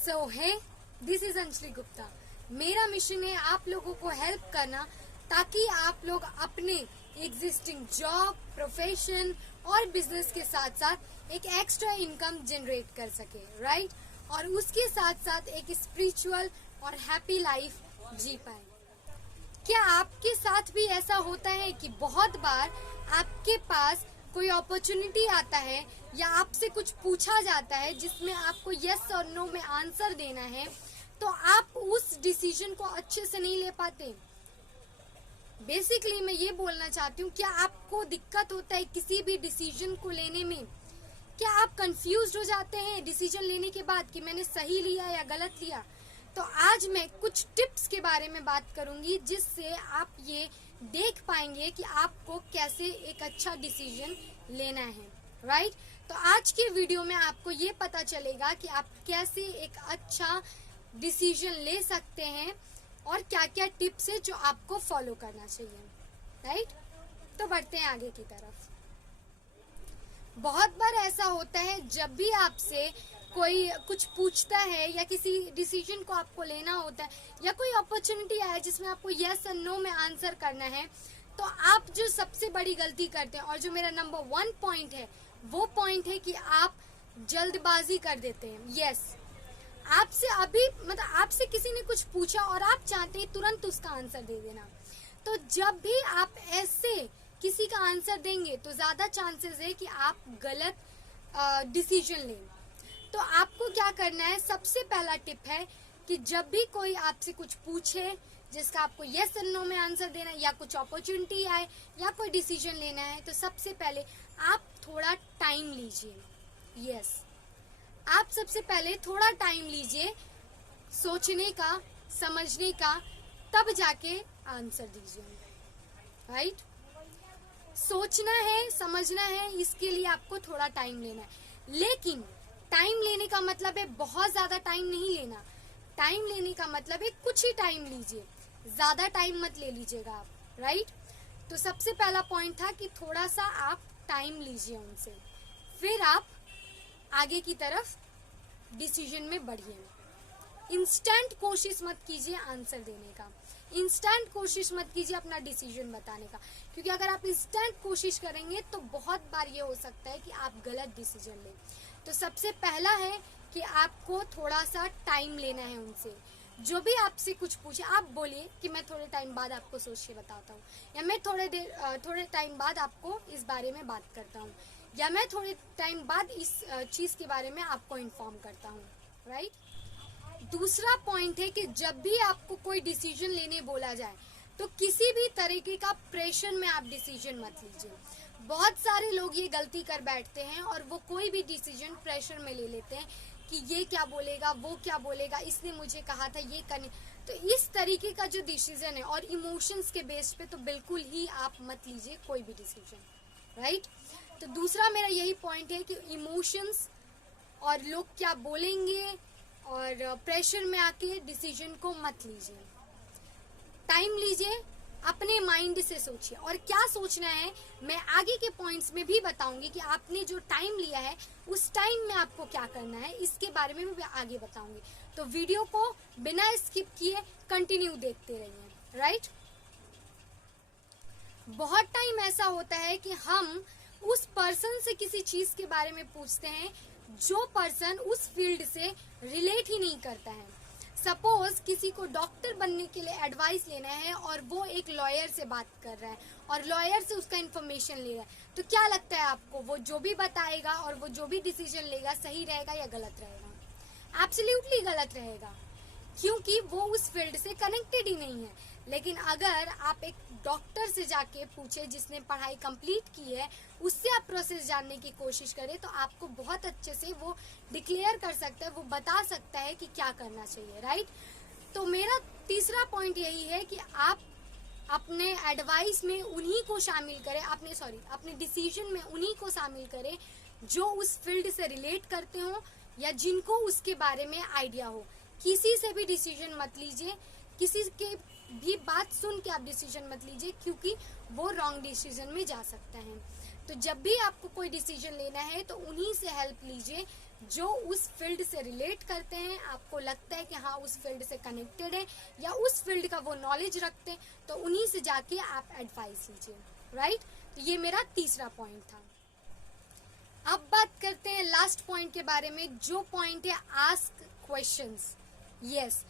सो है, this is Anjali Gupta. मेरा mission है आप लोगों को हेल्प करना ताकि आप लोग अपने एग्जिस्टिंग जॉब, प्रोफेशन और बिजनेस के साथ साथ एक एक्स्ट्रा इनकम जनरेट कर सके, राइट? और उसके साथ साथ एक स्पिरिचुअल और हैप्पी लाइफ जी पाए। क्या आपके साथ भी ऐसा होता है कि बहुत बार आपके पास कोई अपॉर्चुनिटी आता है या आपसे कुछ पूछा जाता है जिसमें आपको यस और नो में आंसर देना है, तो आप उस डिसीजन को अच्छे से नहीं ले पाते? बेसिकली मैं ये बोलना चाहती हूँ, क्या आपको दिक्कत होता है किसी भी डिसीजन को लेने में? क्या आप कंफ्यूज हो जाते हैं डिसीजन लेने के बाद कि मैंने सही लिया या गलत लिया? तो आज मैं कुछ टिप्स के बारे में बात करूंगी जिससे आप ये देख पाएंगे कि आपको कैसे एक अच्छा डिसीजन लेना है, राइट? तो आज के वीडियो में आपको ये पता चलेगा कि आप कैसे एक अच्छा डिसीजन ले सकते हैं और क्या क्या टिप्स है जो आपको फॉलो करना चाहिए, राइट? तो बढ़ते हैं आगे की तरफ। बहुत बार ऐसा होता है जब भी आपसे कोई कुछ पूछता है या किसी डिसीजन को आपको लेना होता है या कोई अपॉर्चुनिटी आए जिसमें आपको यस और नो में आंसर करना है, तो आप जो सबसे बड़ी गलती करते हैं और जो मेरा नंबर 1 पॉइंट है वो पॉइंट है कि आप जल्दबाजी कर देते हैं। यस, आपसे अभी आपसे किसी ने कुछ पूछा और आप चाहते हैं तुरंत उसका आंसर दे देना। तो जब भी आप ऐसे किसी का आंसर देंगे तो ज्यादा चांसेस है कि आप गलत डिसीजन लें। तो आपको क्या करना है, सबसे पहला टिप है कि जब भी कोई आपसे कुछ पूछे जिसका आपको यस और नो में आंसर देना है या कुछ अपॉर्चुनिटी आए या कोई डिसीजन लेना है, तो सबसे पहले आप थोड़ा टाइम लीजिए। यस, आप सबसे पहले थोड़ा टाइम लीजिए सोचने का, समझने का, तब जाके आंसर दीजिए, राइट? सोचना है, समझना है, इसके लिए आपको थोड़ा टाइम लेना है। लेकिन टाइम लेने का मतलब है बहुत ज्यादा टाइम नहीं लेना। टाइम लेने का मतलब है कुछ ही टाइम लीजिए, ज्यादा टाइम मत ले लीजिएगा आप, राइट? तो सबसे पहला पॉइंट था कि थोड़ा सा आप टाइम लीजिए उनसे, फिर आप आगे की तरफ डिसीजन में बढ़िए। इंस्टेंट कोशिश मत कीजिए आंसर देने का, इंस्टेंट कोशिश मत कीजिए अपना डिसीजन बताने का, क्योंकि अगर आप इंस्टेंट कोशिश करेंगे तो बहुत बार ये हो सकता है कि आप गलत डिसीजन लें। तो सबसे पहला है कि आपको थोड़ा सा टाइम लेना है उनसे। जो भी आपसे कुछ पूछे आप बोलिए कि मैं थोड़े टाइम बाद आपको सोच के बताता हूँ, या मैं थोड़े टाइम बाद आपको इस बारे में बात करता हूँ, या मैं थोड़े टाइम बाद इस चीज के बारे में आपको इन्फॉर्म करता हूँ, राइट? दूसरा पॉइंट है कि जब भी आपको कोई डिसीजन लेने बोला जाए तो किसी भी तरीके का प्रेशर में आप डिसीजन मत लीजिए। बहुत सारे लोग ये गलती कर बैठते हैं और वो कोई भी डिसीजन प्रेशर में ले लेते हैं कि ये क्या बोलेगा, वो क्या बोलेगा, इसने मुझे कहा था ये करने। तो इस तरीके का जो डिसीजन है और इमोशंस के बेस पे तो बिल्कुल ही आप मत लीजिए कोई भी डिसीजन, राइट? तो दूसरा मेरा यही पॉइंट है कि इमोशंस और लोग क्या बोलेंगे और प्रेशर में आके डिसीजन को मत लीजिए। टाइम लीजिए, अपने माइंड से सोचिए। और क्या सोचना है मैं आगे के पॉइंट्स में भी बताऊंगी कि आपने जो टाइम लिया है उस टाइम में आपको क्या करना है, इसके बारे में भी आगे बताऊंगी। तो वीडियो को बिना स्किप किए कंटिन्यू देखते रहिए, राइट? बहुत टाइम ऐसा होता है कि हम उस पर्सन से किसी चीज के बारे में पूछते हैं जो पर्सन उस फील्ड से रिलेट ही नहीं करता है। सपोज किसी को डॉक्टर बनने के लिए एडवाइस लेना है और वो एक लॉयर से बात कर रहा है और लॉयर से उसका इन्फॉर्मेशन ले रहा है, तो क्या लगता है आपको वो जो भी बताएगा और वो जो भी डिसीजन लेगा सही रहेगा या गलत रहेगा? एब्सोल्युटली गलत रहेगा, क्योंकि वो उस फील्ड से कनेक्टेड ही नहीं है। लेकिन अगर आप एक डॉक्टर से जाके पूछे जिसने पढ़ाई कंप्लीट की है, उससे आप प्रोसेस जानने की कोशिश करें, तो आपको बहुत अच्छे से वो डिक्लेयर कर सकता है, वो बता सकता है कि क्या करना चाहिए, राइट? तो मेरा तीसरा पॉइंट यही है कि आप अपने एडवाइस में उन्हीं को शामिल करें, अपने डिसीजन में उन्हीं को शामिल करें जो उस फील्ड से रिलेट करते हो या जिनको उसके बारे में आइडिया हो। किसी से भी डिसीजन मत लीजिए, किसी के भी बात सुन के आप डिसीजन मत लीजिए, क्योंकि वो रॉन्ग डिसीजन में जा सकता है। तो जब भी आपको कोई डिसीजन लेना है तो उन्हीं से हेल्प लीजिए, जो उस फील्ड से रिलेट करते हैं, आपको लगता है कि हाँ उस फील्ड से कनेक्टेड है या उस फील्ड का वो नॉलेज रखते हैं, तो उन्हीं से जाके आप एडवाइस लीजिए, राइट। तो ये मेरा तीसरा पॉइंट था। अब बात करते हैं लास्ट पॉइंट के बारे में, जो पॉइंट है आस्क क्वेश्चंस। यस,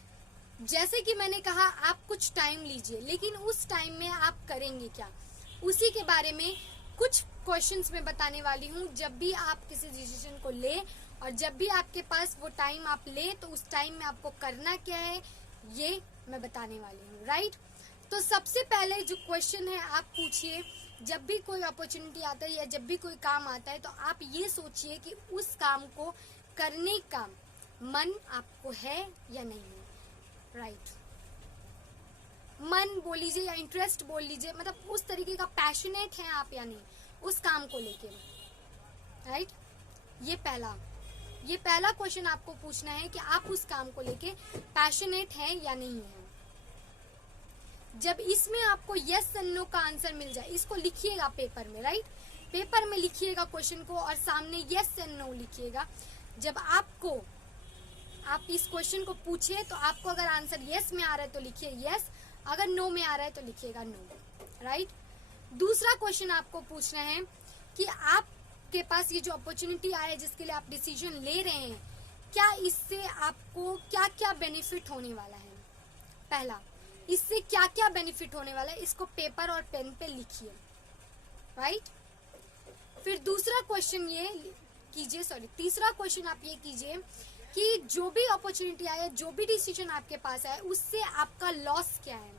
जैसे कि मैंने कहा आप कुछ टाइम लीजिए, लेकिन उस टाइम में आप करेंगे क्या, उसी के बारे में कुछ क्वेश्चंस मैं बताने वाली हूँ। जब भी आप किसी डिसीजन को ले और जब भी आपके पास वो टाइम आप ले, तो उस टाइम में आपको करना क्या है ये मैं बताने वाली हूँ, राइट। तो सबसे पहले जो क्वेश्चन है आप पूछिए, जब भी कोई अपॉर्चुनिटी आता है या जब भी कोई काम आता है, तो आप ये सोचिए कि उस काम को करने का मन आपको है या नहीं है, राइट। मन बोल लीजिए या इंटरेस्ट बोल लीजिए, मतलब उस तरीके का पैशनेट है आप या नहीं उस काम को लेके, राइट। ये पहला क्वेश्चन आपको पूछना है कि आप उस काम को लेके पैशनेट है या नहीं है। जब इसमें आपको यस एंड नो का आंसर मिल जाए, इसको लिखिएगा पेपर में, राइट। पेपर में लिखिएगा क्वेश्चन को और सामने यस एंड नो लिखिएगा। जब आप इस क्वेश्चन को पूछिए, तो आपको अगर आंसर यस में आ रहा है तो लिखिए यस, अगर नो में आ रहा है तो लिखिएगा नो, राइट। दूसरा क्वेश्चन आपको पूछना है कि आपके पास ये जो अपॉर्चुनिटी आया है जिसके लिए आप डिसीजन ले रहे हैं, क्या इससे आपको क्या क्या बेनिफिट होने वाला है। पहला, इससे क्या क्या बेनिफिट होने वाला है, इसको पेपर और पेन पे लिखिए, राइट। फिर दूसरा क्वेश्चन ये कीजिए, तीसरा क्वेश्चन आप ये कीजिए कि जो भी अपॉर्चुनिटी आया, जो भी डिसीजन आपके पास आया, उससे आपका लॉस क्या है।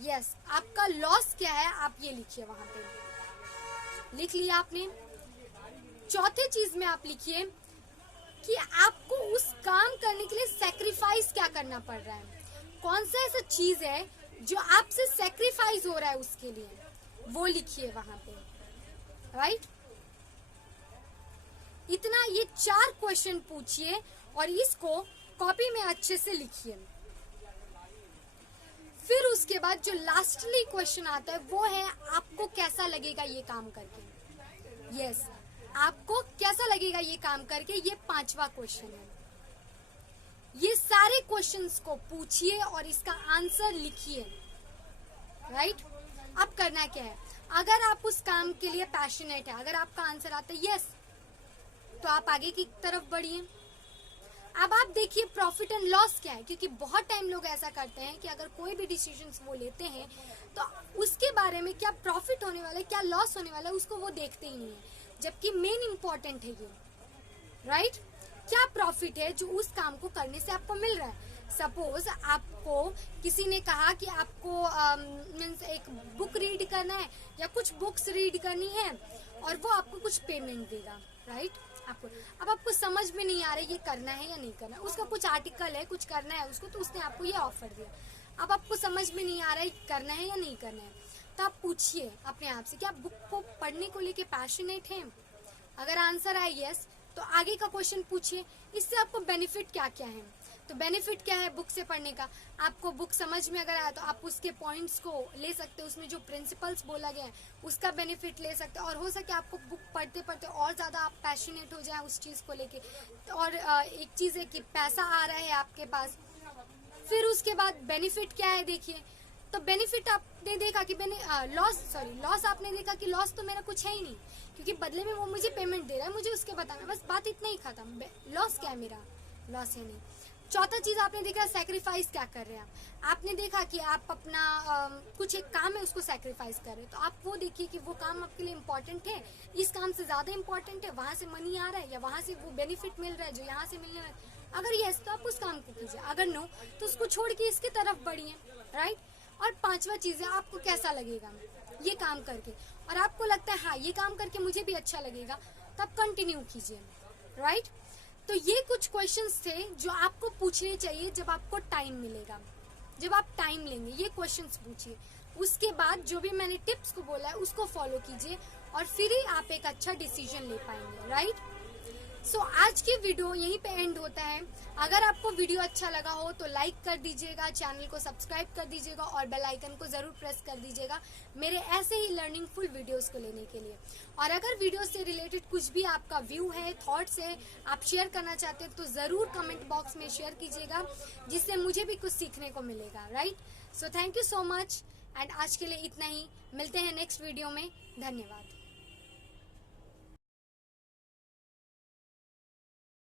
यस, आपका लॉस क्या है आप ये लिखिए, वहां पे लिख लिया आपने। चौथे चीज में आप लिखिए कि आपको उस काम करने के लिए सैक्रिफाइस क्या करना पड़ रहा है, कौन सा ऐसा चीज है जो आपसे सैक्रिफाइस हो रहा है उसके लिए, वो लिखिए वहां पे, राइट। इतना ये 4 क्वेश्चन पूछिए और इसको कॉपी में अच्छे से लिखिए। फिर उसके बाद जो लास्टली क्वेश्चन आता है वो है आपको कैसा लगेगा ये काम करके। यस, आपको कैसा लगेगा ये काम करके, ये 5वां क्वेश्चन है। ये सारे क्वेश्चंस को पूछिए और इसका आंसर लिखिए, राइट। अब करना क्या है, अगर आप उस काम के लिए पैशनेट है, अगर आपका आंसर आता है यस, तो आप आगे की तरफ बढ़िए। अब आप देखिए प्रॉफिट एंड लॉस क्या है, क्योंकि बहुत टाइम लोग ऐसा करते हैं कि अगर कोई भी डिसीजंस वो लेते हैं तो उसके बारे में क्या प्रॉफिट होने वाला है क्या लॉस होने वाला है उसको वो देखते ही नहीं है, जबकि मेन इंपॉर्टेंट है ये, राइट। क्या प्रॉफिट है जो उस काम को करने से आपको मिल रहा है। सपोज आपको किसी ने कहा कि आपको मीन्स एक बुक रीड करना है या कुछ बुक्स रीड करनी है और वो आपको कुछ पेमेंट देगा, राइट। अब आपको समझ में नहीं आ रहा है ये करना है या नहीं करना है, उसका कुछ आर्टिकल है कुछ करना है उसको, तो उसने आपको ये ऑफर दिया। अब आपको समझ में नहीं आ रहा है करना है या नहीं करना है, तो आप पूछिए अपने आप से कि आप बुक को पढ़ने को लेके पैशनेट हैं। अगर आंसर आए यस, तो आगे का क्वेश्चन पूछिए इससे आपको बेनिफिट क्या क्या है। तो बेनिफिट क्या है बुक से पढ़ने का, आपको बुक समझ में अगर आया तो आप उसके पॉइंट्स को ले सकते हो, उसमें जो प्रिंसिपल्स बोला गया है उसका बेनिफिट ले सकते हो, और हो सके आपको बुक पढ़ते पढ़ते और ज़्यादा आप पैशनेट हो जाए उस चीज़ को लेके। और एक चीज़ है कि पैसा आ रहा है आपके पास। फिर उसके बाद बेनिफिट क्या है देखिए, तो बेनिफिट आपने देखा कि लॉस आपने देखा कि लॉस तो मेरा कुछ है ही नहीं, क्योंकि बदले में वो मुझे पेमेंट दे रहा है, मुझे उसके बताना, बस बात इतना ही खत्म। लॉस क्या है मेरा, लॉस है नहीं। चौथा चीज आपने देखा सैक्रिफाइस क्या कर रहे हैं आपने देखा कि आप अपना कुछ एक काम है उसको सैक्रिफाइस कर रहे हैं, तो आप वो देखिए कि वो काम आपके लिए इम्पोर्टेंट है, इस काम से ज्यादा इम्पोर्टेंट है, वहां से मनी आ रहा है या वहां से वो बेनिफिट मिल रहा है जो यहाँ से मिलने वाला है। अगर यस तो आप उस काम को कीजिए, अगर नो तो उसको छोड़ के इसके तरफ बढ़िए, राइट। और 5वां चीज है आपको कैसा लगेगा ये काम करके, और आपको लगता है हाँ ये काम करके मुझे भी अच्छा लगेगा, तब कंटिन्यू कीजिए, राइट। तो ये कुछ क्वेश्चंस थे जो आपको पूछने चाहिए जब आपको टाइम मिलेगा, जब आप टाइम लेंगे ये क्वेश्चंस पूछिए। उसके बाद जो भी मैंने टिप्स को बोला है उसको फॉलो कीजिए और फिर ही आप एक अच्छा डिसीजन ले पाएंगे, राइट। सो आज की वीडियो यहीं पे एंड होता है। अगर आपको वीडियो अच्छा लगा हो तो लाइक कर दीजिएगा, चैनल को सब्सक्राइब कर दीजिएगा और बेल आइकन को जरूर प्रेस कर दीजिएगा मेरे ऐसे ही लर्निंग फुल वीडियोस को लेने के लिए। और अगर वीडियो से रिलेटेड कुछ भी आपका व्यू है, थॉट्स है, आप शेयर करना चाहते हैं तो जरूर कमेंट बॉक्स में शेयर कीजिएगा, जिससे मुझे भी कुछ सीखने को मिलेगा, right. So thank you so much and आज के लिए इतना ही। मिलते हैं नेक्स्ट वीडियो में। धन्यवाद।